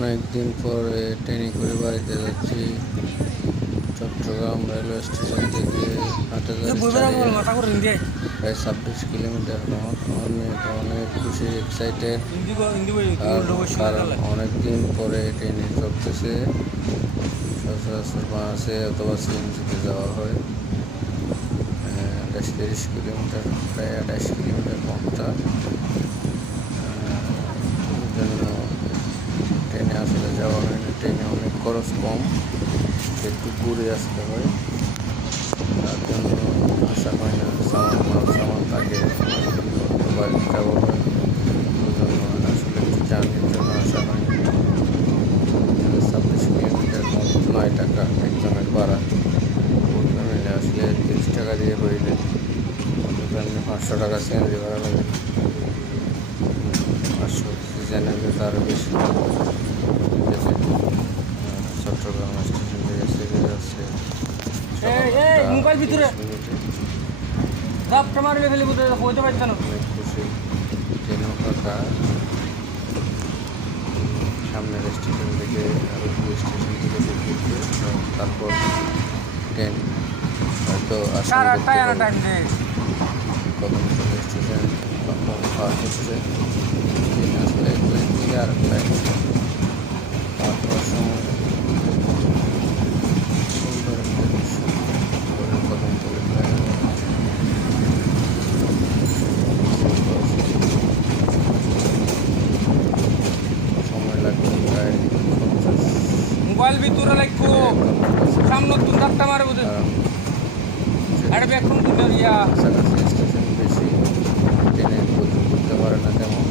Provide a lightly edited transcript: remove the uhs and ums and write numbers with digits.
অনেক দিন পরে ট্রেনে করে বাড়িতে যাচ্ছি। চট্টগ্রাম রেলওয়ে স্টেশন থেকে হাটহাজারী প্রায় 26 কিলোমিটার পথ। অনেক খুশি, এক্সাইটেড, কারণ অনেক দিন পরে ট্রেনে চলতেছে। সচরাচর বাসে অথবা সিএনজিতে যাওয়া হয়। 30 কিলোমিটার, প্রায় 28 কিলোমিটার পথটা। জন্য ট্রেনে আসলে যাওয়া হয় না। ট্রেনে অনেক খরচ কম, একটু ঘুরে আসতে হয়, তার জন্য আসা হয় না। সামান থাকে, বাড়িতে যাওয়া হয়, ওই জন্য আসলে একটু জার্নির জন্য আসা হয় না। 26 কিলোমিটার, মোট 9 টাকা একজনের ভাড়া। ওখানে মিলে আসলে 30 টাকা দিয়ে হইলে ওখানে 500 টাকা সিএনজি ভাড়া লাগে। 500 সিজনে যেতে আরও বেশি। চট্টগ্রাম স্টেশন থেকে সেরে যাচ্ছে মোবাইল ভিতরে অনেক খুশি। ট্রেনও ফাঁকা। সামনের স্টেশন থেকে আরও 2 স্টেশন থেকে ঘুরতে, তারপর ট্রেন হয়তো কদমতলী স্টেশন পার হচ্ছে। ট্রেন আসলে এক লাইন থেকে আর এক লাইন পার হওয়ার সময় সুন্দর একটা দৃশ্য কদমতলী ফ্লাইওভার। সময় লাগবে প্রায় 50 মোবাইল ভিতরে লাগবো সামনে তুমি ডাক্তার মারে বুঝে আরে ব্যাক কোন ইয়া কাছাকাছি স্টেশন বেশি ট্রেনে গতি করতে পারে না তেমন।